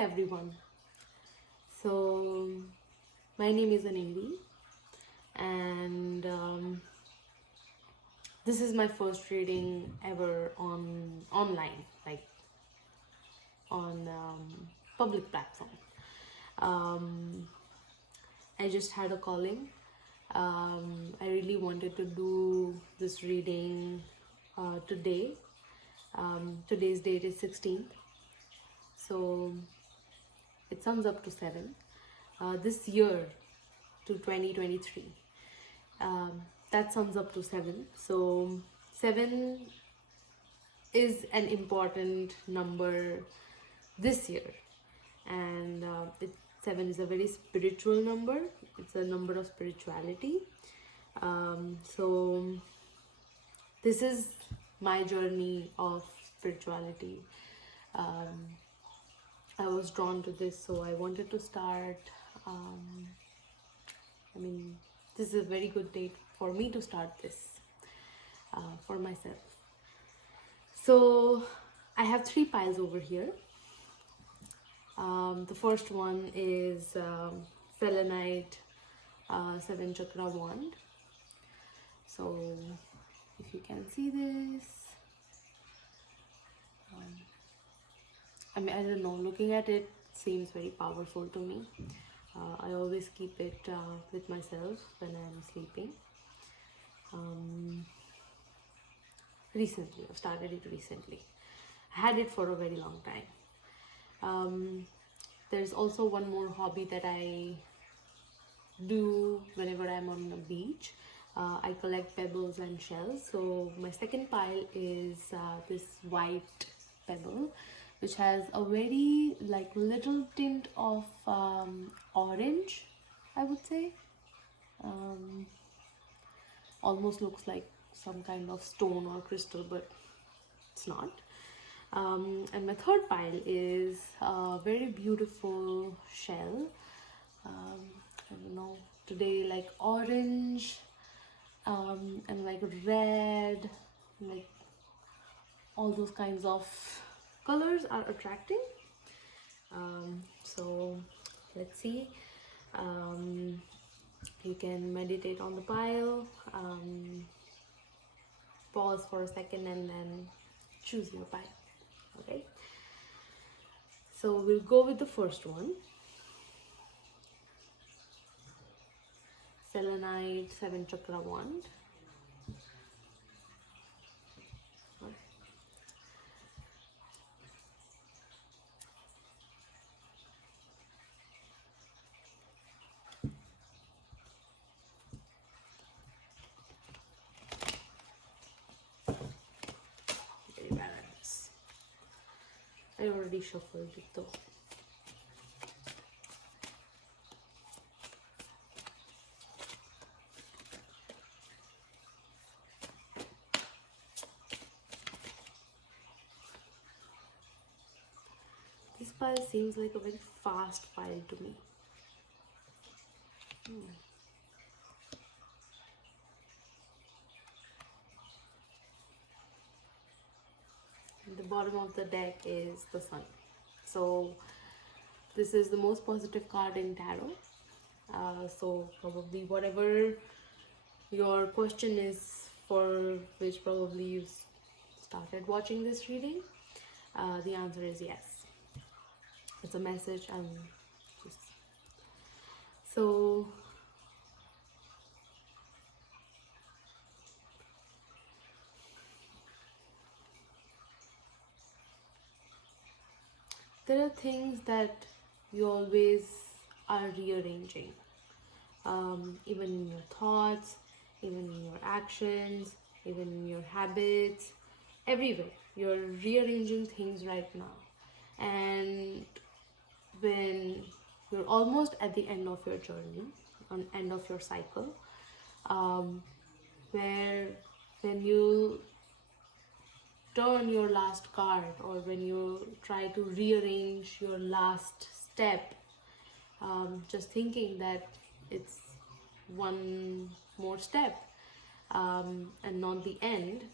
Hi everyone. So my name is Aneri, and this is my first reading ever online, like on public platform. Um, I just had a calling. I really wanted to do this reading today. Today's date is 16th, so it sums up to 7. This year to 2023. That sums up to 7. So 7 is an important number this year, and 7 is a very spiritual number. It's a number of spirituality. So this is my journey of spirituality. I was drawn to this, so I wanted to start. This is a very good date for me to start this for myself. So I have 3 piles over here. The first one is selenite 7 chakra wand. So if you can see this, I don't know, looking at it seems very powerful to me. I always keep it with myself when I'm sleeping. Recently, I've started it recently. I had it for a very long time. There's also one more hobby that I do whenever I'm on the beach. I collect pebbles and shells. So my second pile is this white pebble, which has a very little tint of orange, I would say. Almost looks like some kind of stone or crystal, but it's not. And my third pile is a very beautiful shell. I don't know, today like orange and like red, like all those kinds of colors are attracting. So let's see. You can meditate on the pile, pause for a second, and then choose your pile. Okay, so we'll go with the first one, selenite 7 chakra wand. Very bad at this. I already shuffled it though. This pile seems like a very fast pile to me. The bottom of the deck is the sun. So this is the most positive card in tarot. So probably whatever your question is, for which probably you've started watching this reading, the answer is yes. It's a message. So there are things that you always are rearranging, even in your thoughts, even in your actions, even in your habits, everywhere. You're rearranging things right now. And when you're almost at the end of your journey, on end of your cycle, where when you turn your last card, or when you try to rearrange your last step, just thinking that it's one more step and not the end,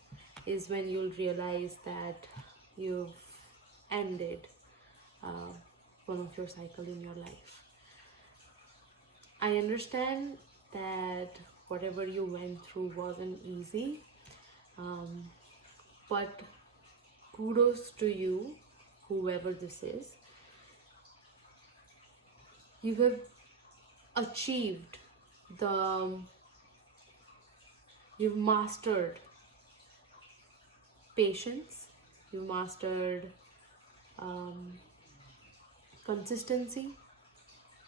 is when you'll realize that you've ended one of your cycle in your life. I understand that whatever you went through wasn't easy, but kudos to you, whoever this is. You have achieved you've mastered patience, you've mastered consistency,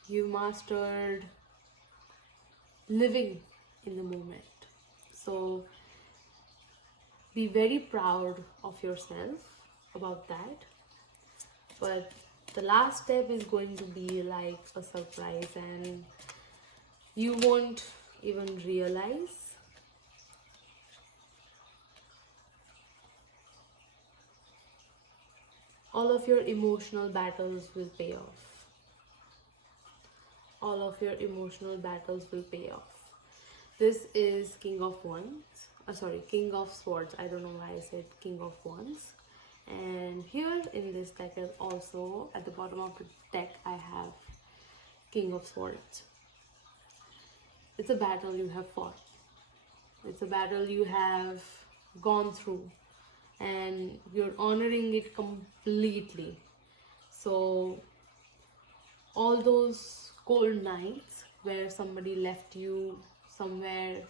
you've mastered living in the moment. So be very proud of yourself about that. But the last step is going to be like a surprise, and you won't even realize. All of your emotional battles will pay off. All of your emotional battles will pay off. This is King of Swords. I don't know why I said King of Wands. And here in this deck, is also at the bottom of the deck, I have King of Swords. It's a battle you have fought. It's a battle you have gone through, and you're honoring it completely. So all those cold nights where somebody left you somewhere,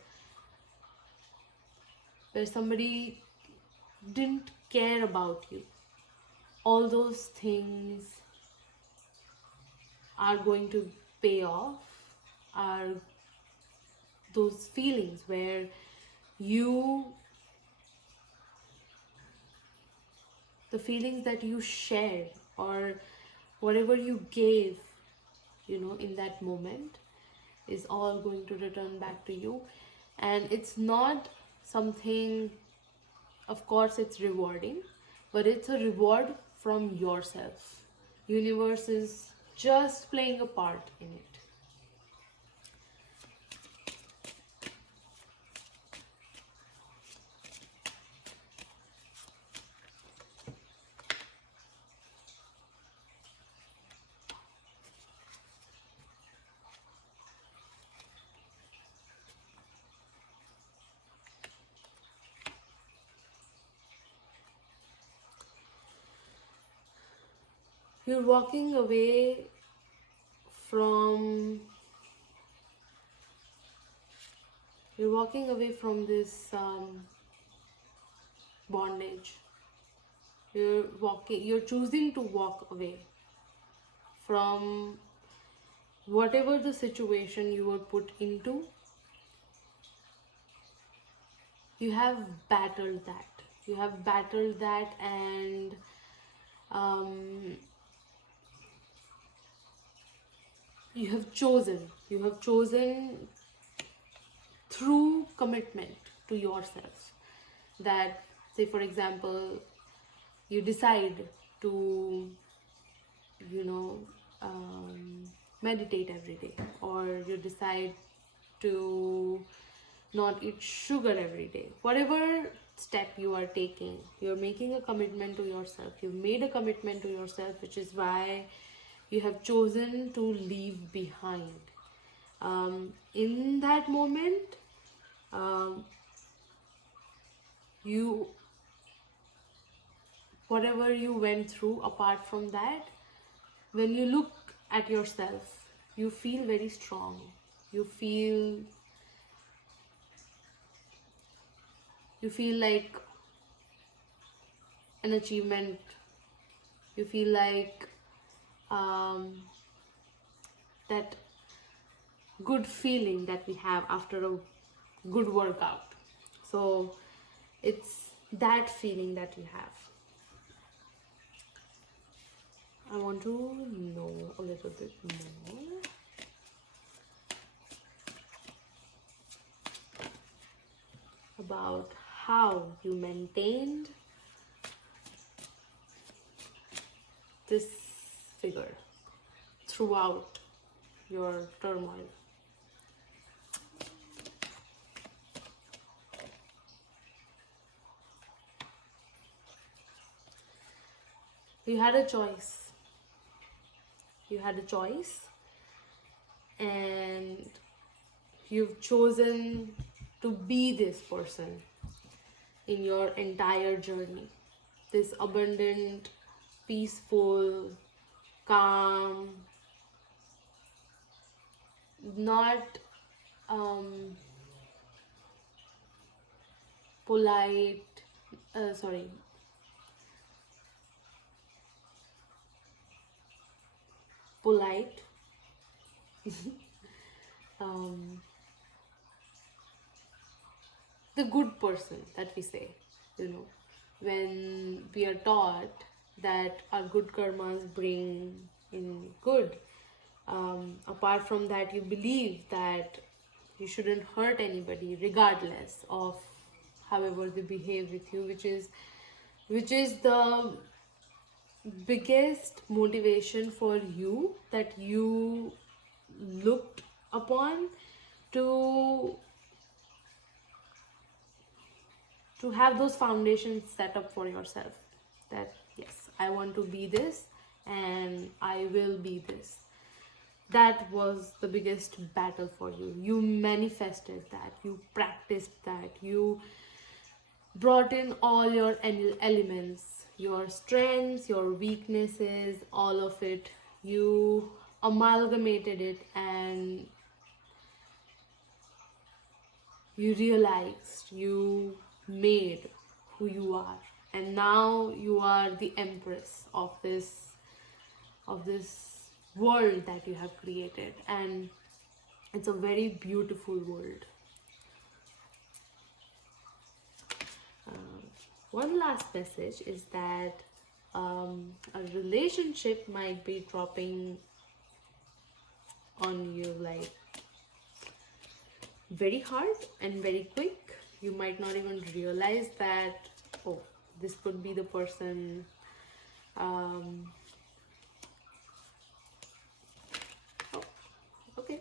where somebody didn't care about you, all those things are going to pay off. Are those feelings where the feelings that you shared, or whatever you gave, in that moment, is all going to return back to you. And it's not something, of course it's rewarding, but it's a reward from yourself. Universe is just playing a part in it. You're walking away from this bondage. You're choosing to walk away from whatever the situation you were put into. You have battled that. And you have chosen through commitment to yourself, that, say for example, you decide to meditate every day, or you decide to not eat sugar every day. Whatever step you are taking, you're making a commitment to yourself. You've made a commitment to yourself, which is why you have chosen to leave behind. In that moment, whatever you went through, apart from that, when you look at yourself, you feel very strong. You feel like an achievement. You feel like that good feeling that we have after a good workout. So it's that feeling that you have. I want to know a little bit more about how you maintained this figure throughout your turmoil. You had a choice. you had a choice, and you've chosen to be this person in your entire journey. This abundant, peaceful, calm, not polite, sorry, polite, the good person that we say, when we are taught that our good karmas bring in good. Apart from that, you believe that you shouldn't hurt anybody regardless of however they behave with you, which is the biggest motivation for you, that you looked upon to have those foundations set up for yourself, that yes, I want to be this and I will be this. That was the biggest battle for you. You manifested that, you practiced that, you brought in all your elements, your strengths, your weaknesses, all of it. You amalgamated it, and you realized, you made who you are, and now you are the empress of this world that you have created, and it's a very beautiful world. One last message is that a relationship might be dropping on you like very hard and very quick. You might not even realize that, oh, this could be the person. Oh, okay.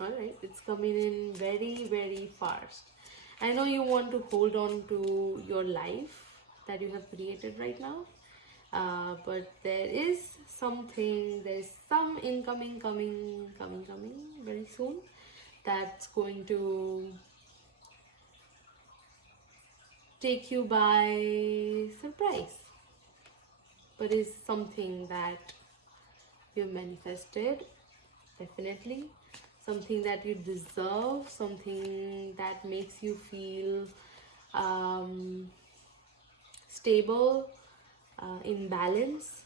Alright, it's coming in very, very fast. I know you want to hold on to your life that you have created right now, but there's some incoming coming very soon, that's going to take you by surprise, but is something that you manifested, definitely. Something that you deserve, something that makes you feel stable, in balance.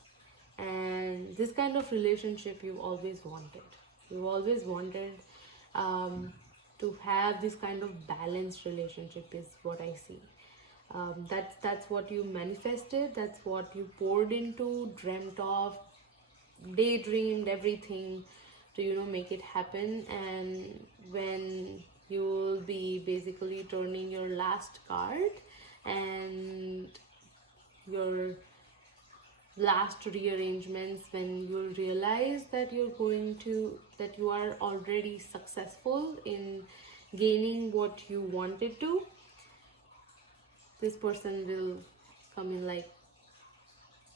And this kind of relationship you've always wanted. You've always wanted to have this kind of balanced relationship, is what I see. That's what you manifested, that's what you poured into, dreamt of, daydreamed, everything to make it happen. And when you'll be basically turning your last card and your last rearrangements, when you'll realize that that you are already successful in gaining what you wanted to, this person will come in like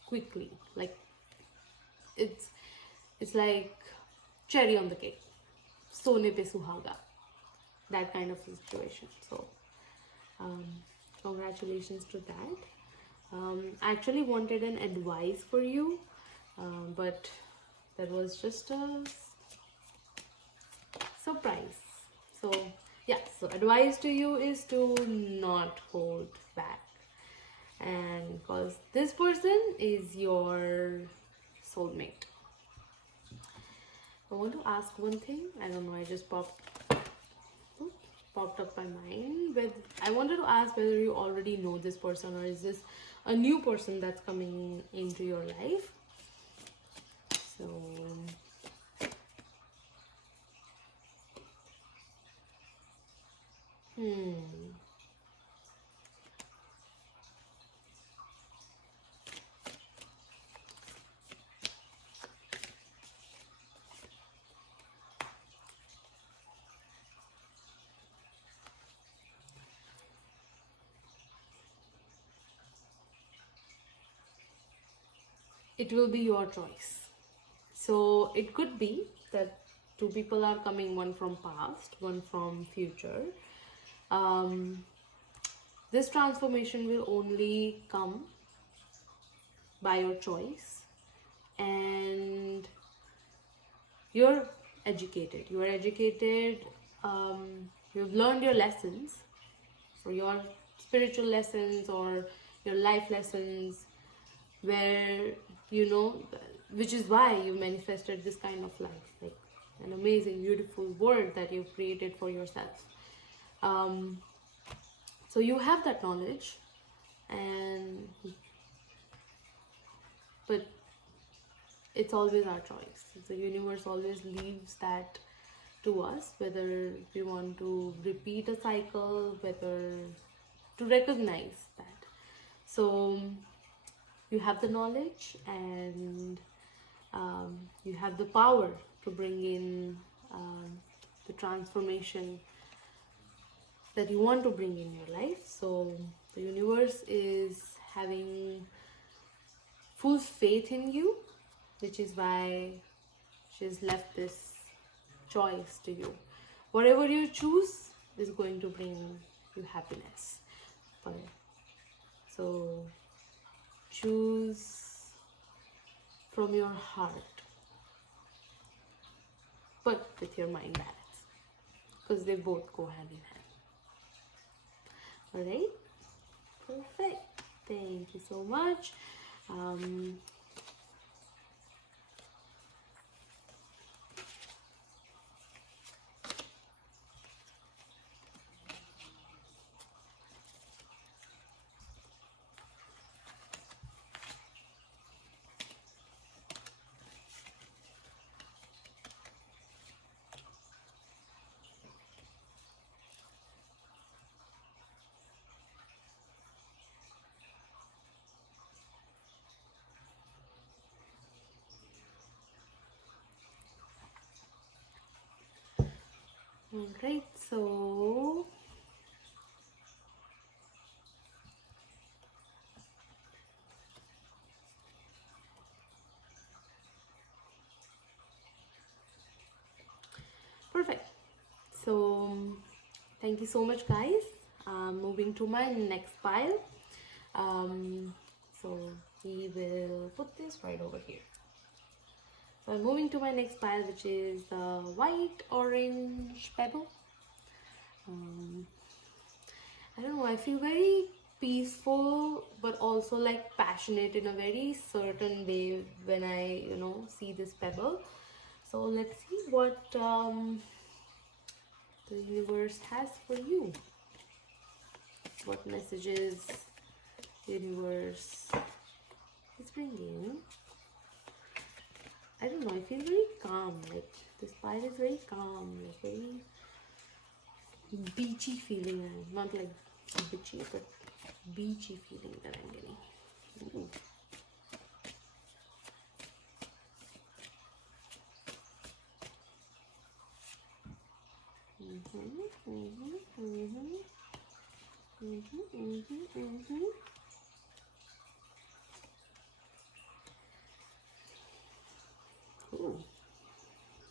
quickly, like it's like cherry on the cake, sone pe suhaga, that kind of situation. So congratulations to that. I actually wanted an advice for you, but that was just a surprise. So yeah, so advice to you is to not hold back, and because this person is your soulmate. I want to ask one thing. I don't know, I just popped up my mind. But I wanted to ask whether you already know this person, or is this a new person that's coming into your life. So it will be your choice. So it could be that two people are coming, one from past, one from future. This transformation will only come by your choice, and you're educated. You've learned your lessons, or your spiritual lessons, or your life lessons, where which is why you manifested this kind of life, like an amazing, beautiful world that you've created for yourself. So you have that knowledge, but it's always our choice. The universe always leaves that to us, whether we want to repeat a cycle, whether to recognize that. So you have the knowledge, and you have the power to bring in the transformation that you want to bring in your life. So the universe is having full faith in you, which is why she's left this choice to you. Whatever you choose is going to bring you happiness. So choose from your heart, but with your mind balance, because they both go hand in hand. Alright? Perfect. Thank you so much. Alright, so perfect. So thank you so much, guys. Moving to my next pile. So we will put this right over here. So I'm moving to my next pile, which is the white orange pebble. I don't know, I feel very peaceful, but also like passionate in a very certain way when I see this pebble. So let's see what the universe has for you. What messages the universe is bringing. I don't know, I feel very calm. Like this pile is very calm, like very beachy feeling. Not like bitchy, but beachy feeling that I'm getting. Ooh. Ooh,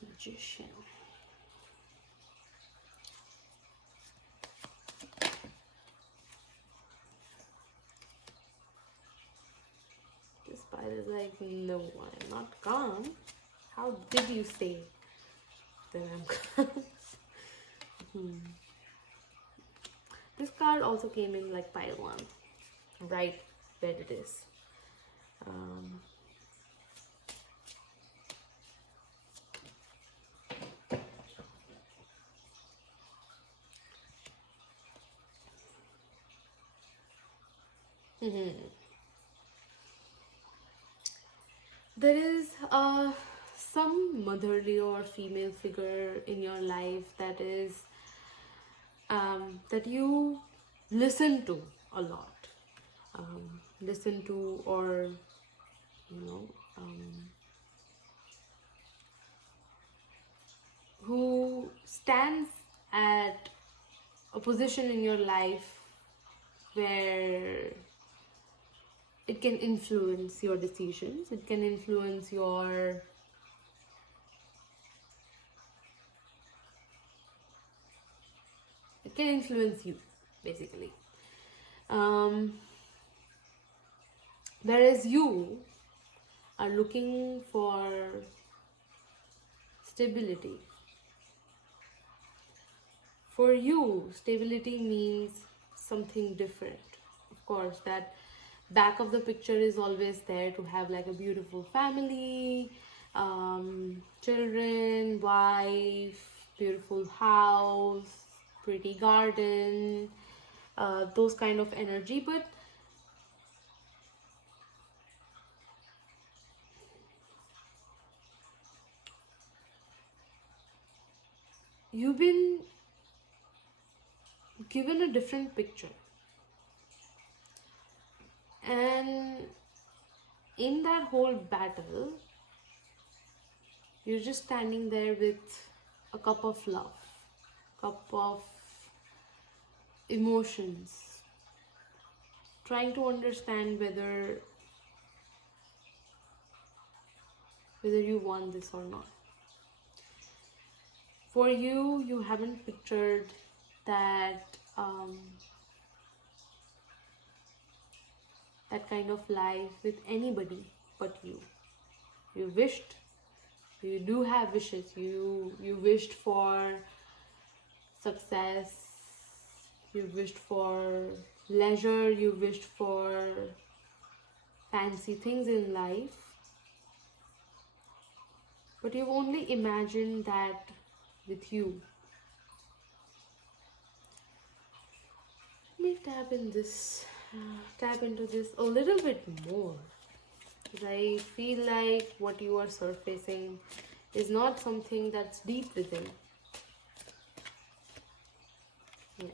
magician. This pile is like, no, I'm not calm. How did you say that I'm calm? This card also came in like pile 1, right where it is. There is some motherly or female figure in your life that is that you listen to a lot, listen to, or who stands at a position in your life where it can influence your decisions, it can influence your you basically. Whereas you are looking for stability. For you, stability means something different. Of course, that back of the picture is always there, to have like a beautiful family, children, wife, beautiful house, pretty garden, those kind of energy. But you've been given a different picture, and in that whole battle you're just standing there with a cup of love, cup of emotions, trying to understand whether you want this or not. For you, you haven't pictured that that kind of life with anybody but you. You wished, you do have wishes, you wished for success, you wished for leisure, you wished for fancy things in life, but you've only imagined that with you. Let me tap into this a little bit more, because I feel like what you are surfacing is not something that's deep within. Yeah.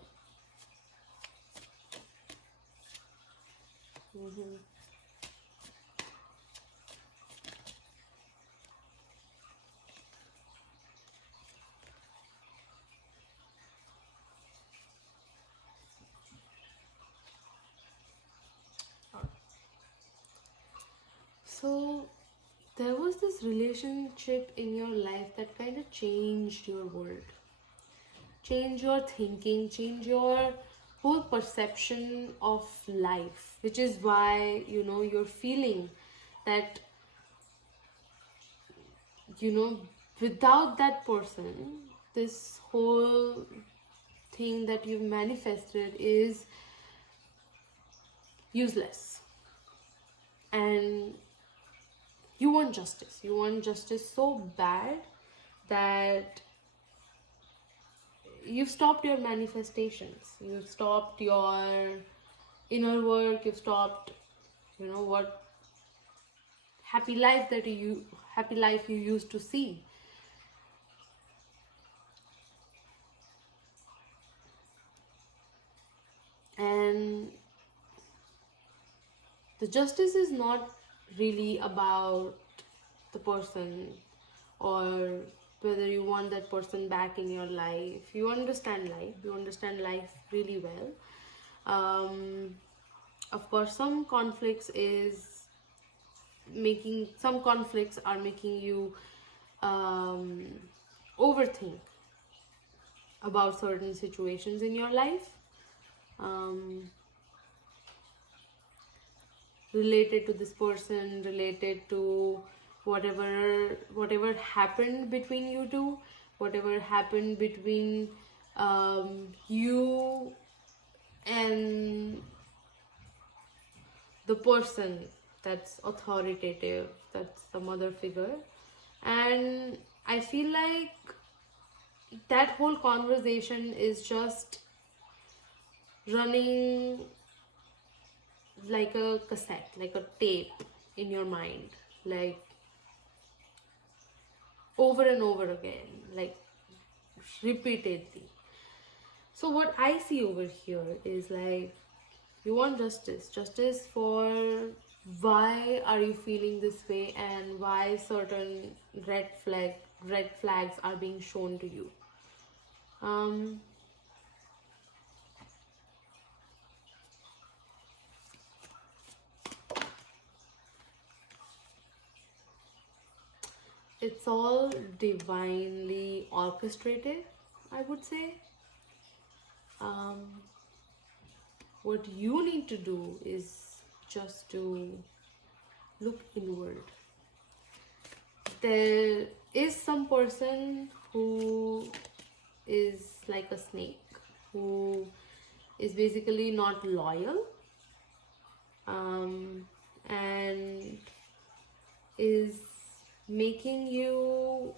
So there was this relationship in your life that kind of changed your world, changed your thinking, changed your whole perception of life, which is why, you're feeling that, without that person, this whole thing that you've manifested is useless. And you want justice. You want justice so bad that you've stopped your manifestations. You've stopped your inner work. You've stopped, what happy life you used to see. And the justice is not really about the person or whether you want that person back in your life. You understand life really well. Of course, some conflicts are making you overthink about certain situations in your life, related to this person, related to whatever happened between you two, whatever happened between you and the person that's authoritative, that's the mother figure. And I feel like that whole conversation is just running like a cassette, like a tape in your mind, like over and over again, like repeatedly. So what I see over here is like, you want justice for why are you feeling this way and why certain red flags are being shown to you. it's all divinely orchestrated, I would say. What you need to do is just to look inward. There is some person who is like a snake, who is basically not loyal, and is making you,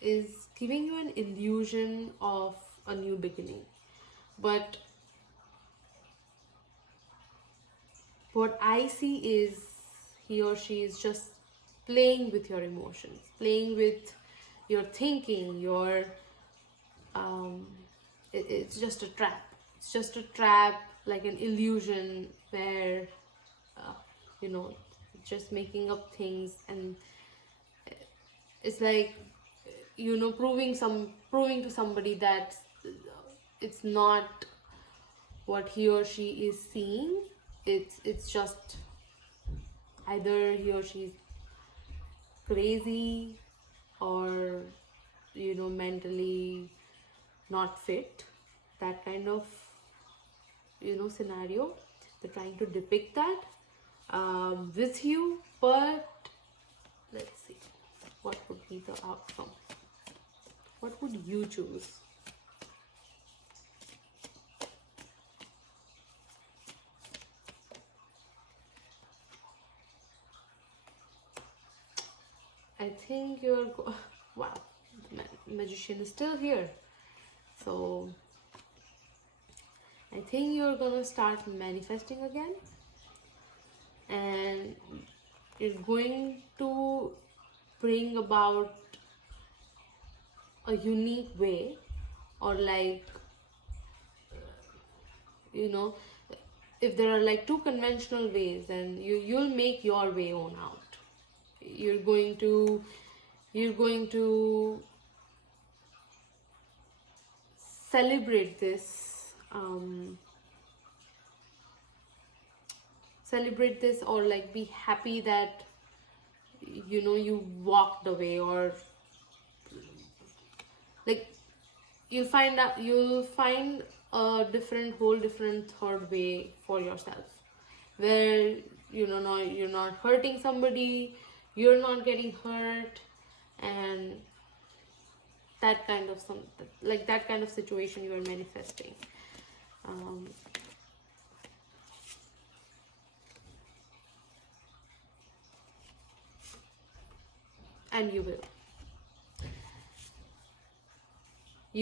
is giving you an illusion of a new beginning. But what I see is he or she is just playing with your emotions, playing with your thinking, your it's just a trap. It's just a trap, like an illusion where you know, just making up things, and it's like, you know, proving to somebody that it's not what he or she is seeing. It's just either he or she is crazy, or, you know, mentally not fit, that kind of, you know, scenario. They're trying to depict that with you. But let's see, what would be the outcome? What would you choose? I think you're wow, the magician is still here. So I think you're gonna start manifesting again, and it's going to bring about a unique way, or like, you know, if there are like two conventional ways, then you'll make your way on out. You're going to celebrate this, or like be happy that, you know, you walked away, or like you'll find a whole different third way for yourself, where, you know, no, you're not hurting somebody, you're not getting hurt, and that kind of that kind of situation you are manifesting. And you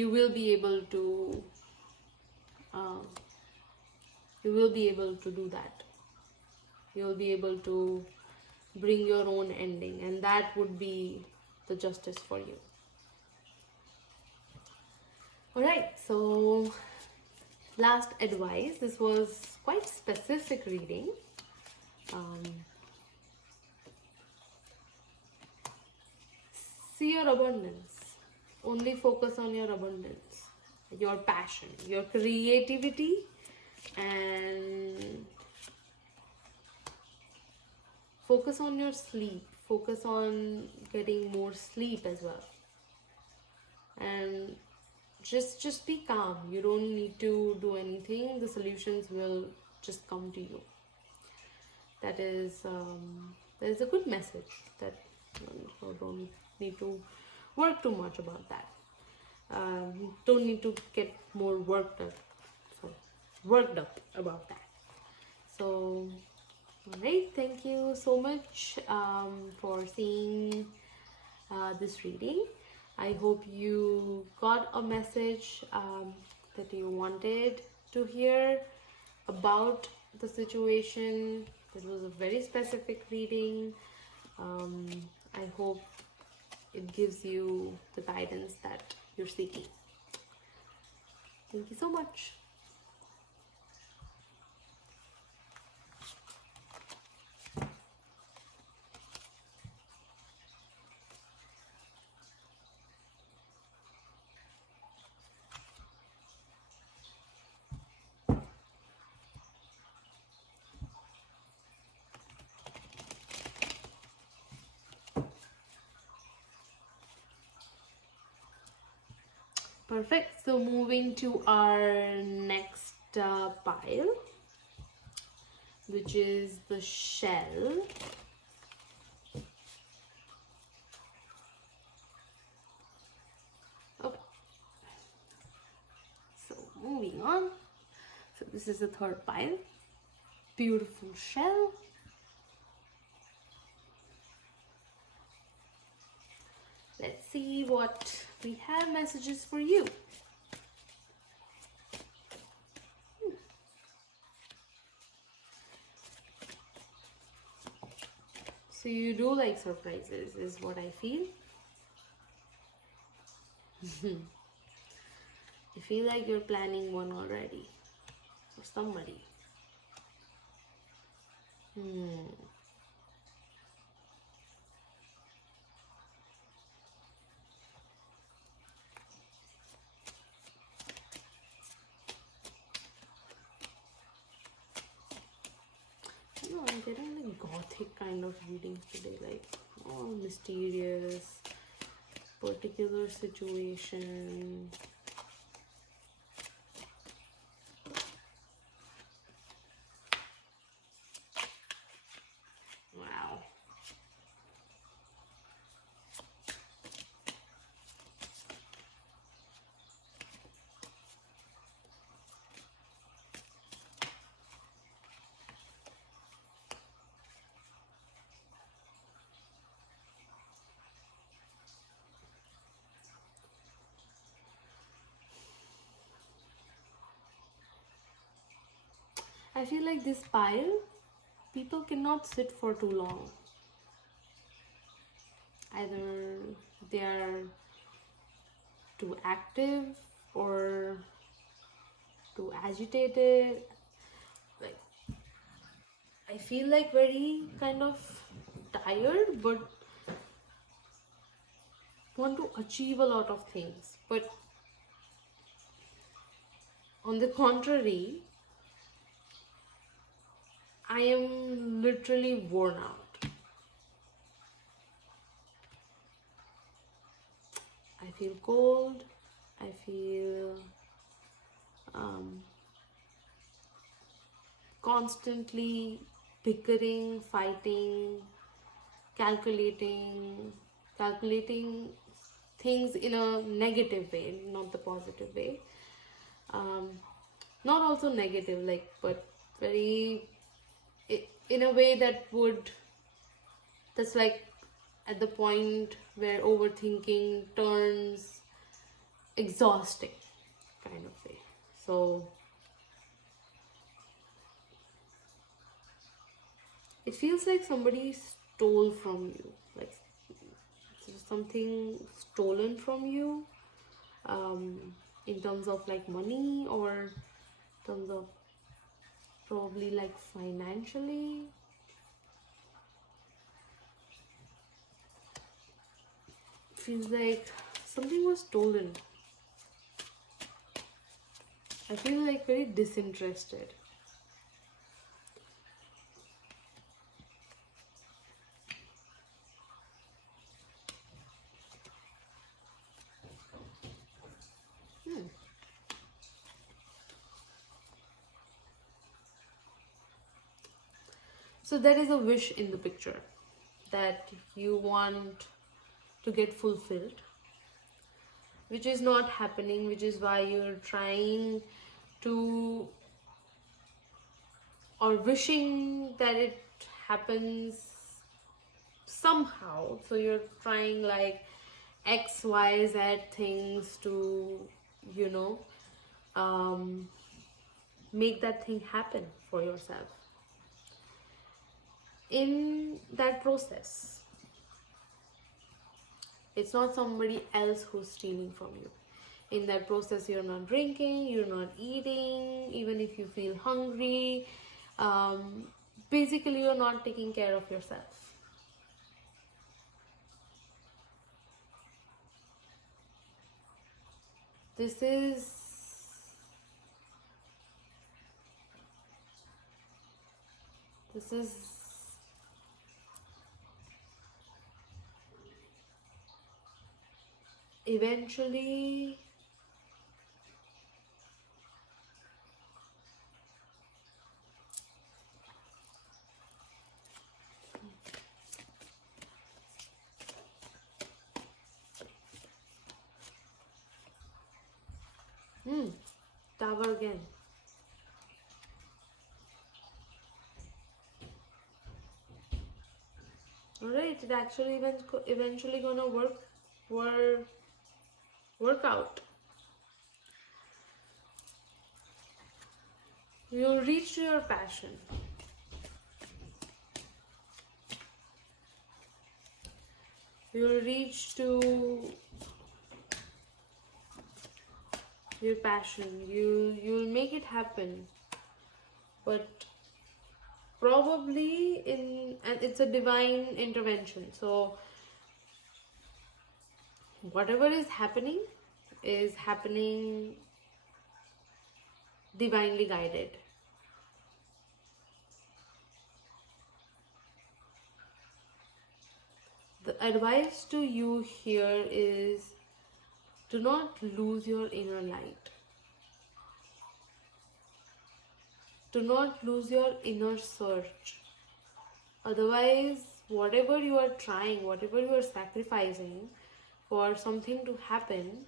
will be able to do that. You'll be able to bring your own ending, and that would be the justice for you. Alright, so last advice. This was quite specific reading. See your abundance. Only focus on your abundance, your passion, your creativity, and focus on your sleep. Focus on getting more sleep as well. And just be calm. You don't need to do anything. The solutions will just come to you. That is a good message, that you don't need to work too much about that. Don't need to get more worked up about that. So, alright, thank you so much for seeing this reading. I hope you got a message that you wanted to hear about the situation. This was a very specific reading. I hope it gives you the guidance that you're seeking. Thank you so much. Perfect. So moving to our next pile, which is the shell. Okay. So moving on. So this is the third pile. Beautiful shell. Let's see what we have messages for you. So you do like surprises, is what I feel. I feel like you're planning one already for somebody. No, I'm getting like gothic kind of readings today, like all mysterious, particular situation. Wow. I feel like this pile, people cannot sit for too long. Either they are too active or too agitated. Like, I feel like very kind of tired, but want to achieve a lot of things. But on the contrary, I am literally worn out. I feel cold. I feel constantly bickering, fighting, calculating things in a negative way, not the positive way. Not also negative, like, but very in a way that's like at the point where overthinking turns exhausting kind of way. So it feels like somebody stole from you, like something stolen from you, in terms of like money, or in terms of probably like financially. Feels like something was stolen. I feel like very disinterested. So there is a wish in the picture that you want to get fulfilled, which is not happening, which is why you're trying to, or wishing that it happens somehow. So you're trying like XYZ things to, you know, make that thing happen for yourself. In that process, it's not somebody else who's stealing from you. In that process, you're not drinking, you're not eating, even if you feel hungry. Basically, you're not taking care of yourself. This is eventually Tower again. Alright, it actually eventually gonna work out. You'll reach to your passion. You'll reach to your passion. You'll make it happen. But probably and it's a divine intervention. So whatever is happening divinely guided. The advice to you here is, do not lose your inner light. Do not lose your inner search. Otherwise, whatever you are trying, whatever you are sacrificing for something to happen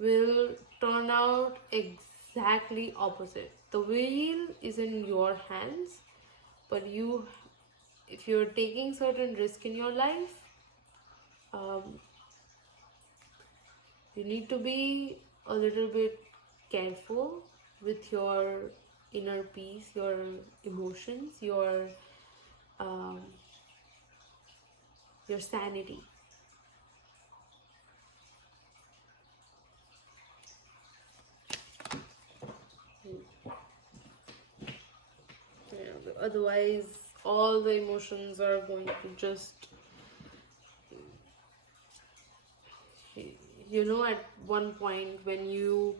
will turn out exactly opposite. The wheel is in your hands, but if you're taking certain risk in your life, you need to be a little bit careful with your inner peace, your emotions, your sanity. Otherwise, all the emotions are going to just, at one point when you're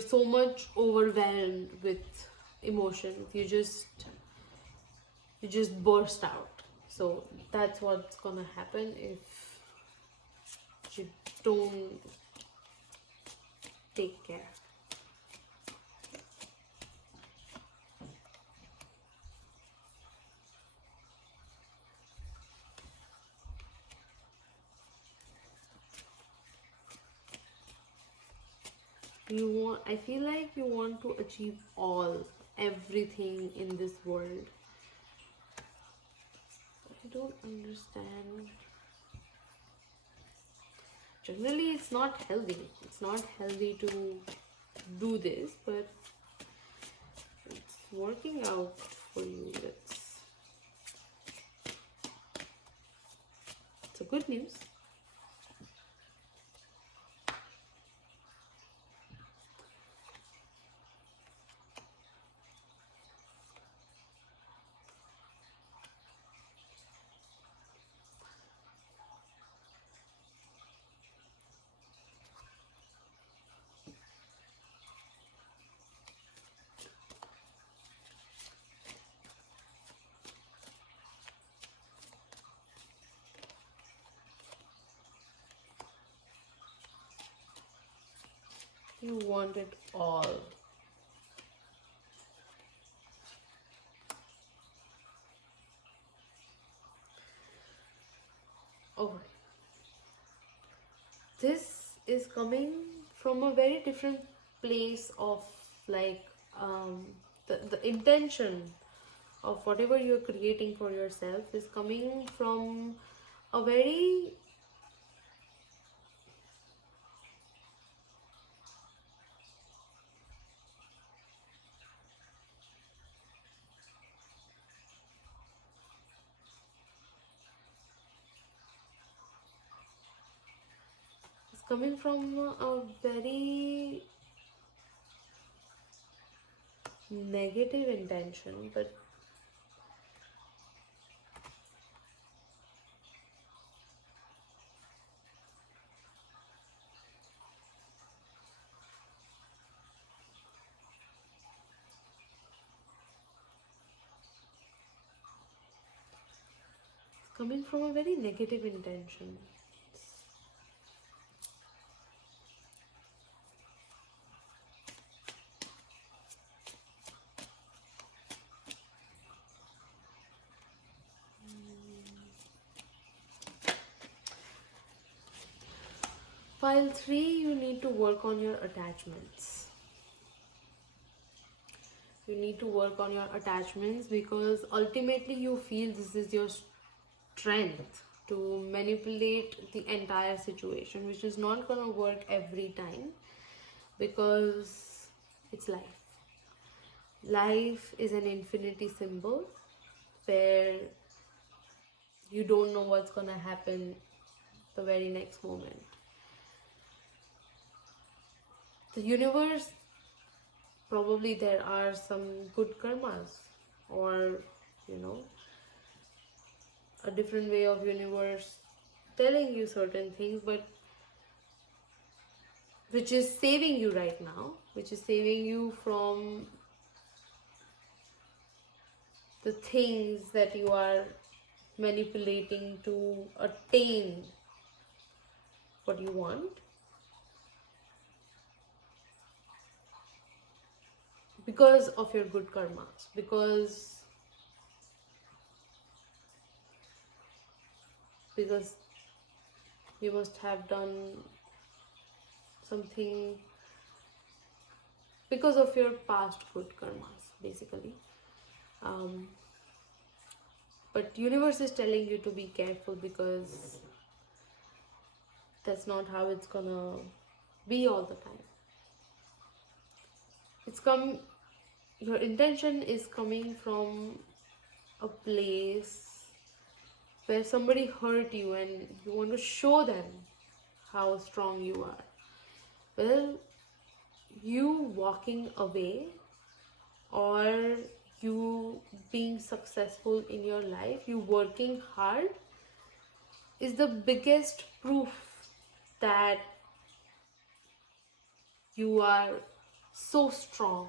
so much overwhelmed with emotions, you just burst out. So that's what's gonna happen if you don't take care. I feel like you want to achieve everything in this world. I don't understand. Generally, it's not healthy. It's not healthy to do this, but it's working out for you. It's a good news. You want it all. Oh, this is coming from a very different place of the intention of whatever you're creating for yourself is coming from a very negative intention, but it's coming from a very negative intention. Pile 3, you need to work on your attachments. You need to work on your attachments because ultimately you feel this is your strength to manipulate the entire situation, which is not going to work every time because it's life. Life is an infinity symbol where you don't know what's going to happen the very next moment. The universe, probably there are some good karmas, or a different way of universe telling you certain things, but which is saving you right now, which is saving you from the things that you are manipulating to attain what you want. Because of your good karmas, because you must have done something because of your past good karmas, basically. But universe is telling you to be careful because that's not how it's gonna be all the time. Your intention is coming from a place where somebody hurt you and you want to show them how strong you are. Well, you walking away or you being successful in your life, you working hard, is the biggest proof that you are so strong.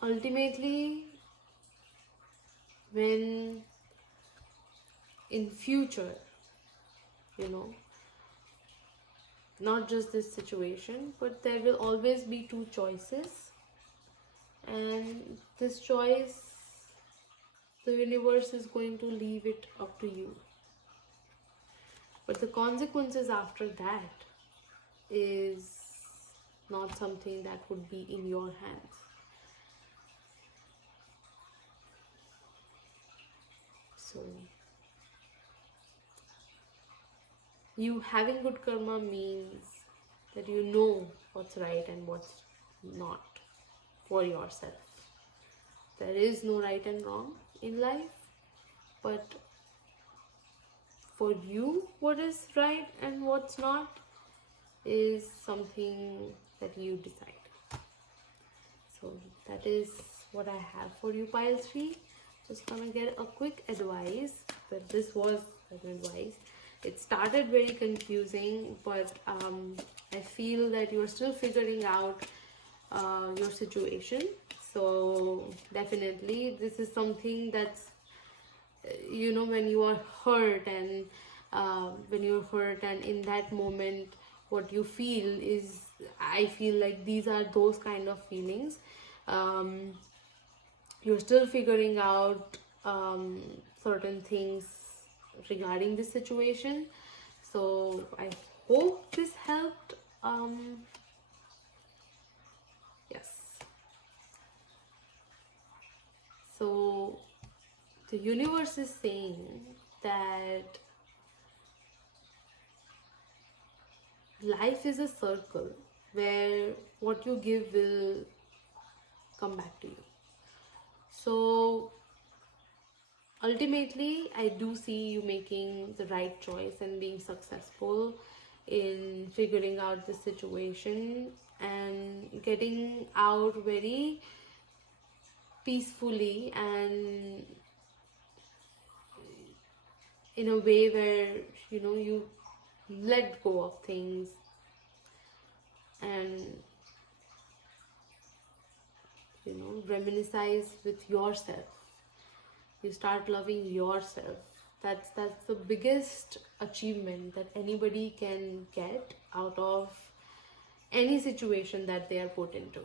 Ultimately, when in future, not just this situation, but there will always be two choices, and this choice, the universe is going to leave it up to you. But the consequences after that is not something that would be in your hands. So, you having good karma means that you know what's right and what's not for yourself. There is no right and wrong in life, but for you, what is right and what's not is something that you decide. So that is what I have for you, pile 3. Just gonna get a quick advice. But this was an advice. It started very confusing, but I feel that you're still figuring out your situation. So definitely this is something that's when you are hurt and in that moment what you feel is, I feel like these are those kind of feelings. You're still figuring out certain things regarding this situation. So I hope this helped. Yes. So the universe is saying that life is a circle where what you give will come back to you. So ultimately, I do see you making the right choice and being successful in figuring out the situation and getting out very peacefully and in a way where you let go of things and reminisce with yourself. You start loving yourself. That's the biggest achievement that anybody can get out of any situation that they are put into.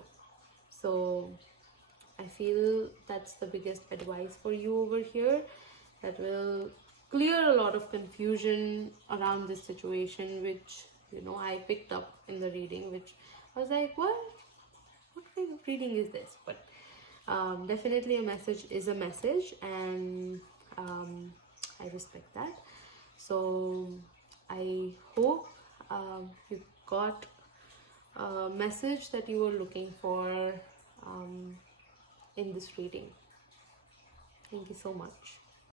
So I feel that's the biggest advice for you over here, that will clear a lot of confusion around this situation, which I picked up in the reading, which I was like, what kind of reading is this? But definitely a message is a message, and I respect that. So I hope you got a message that you were looking for in this reading. Thank you so much.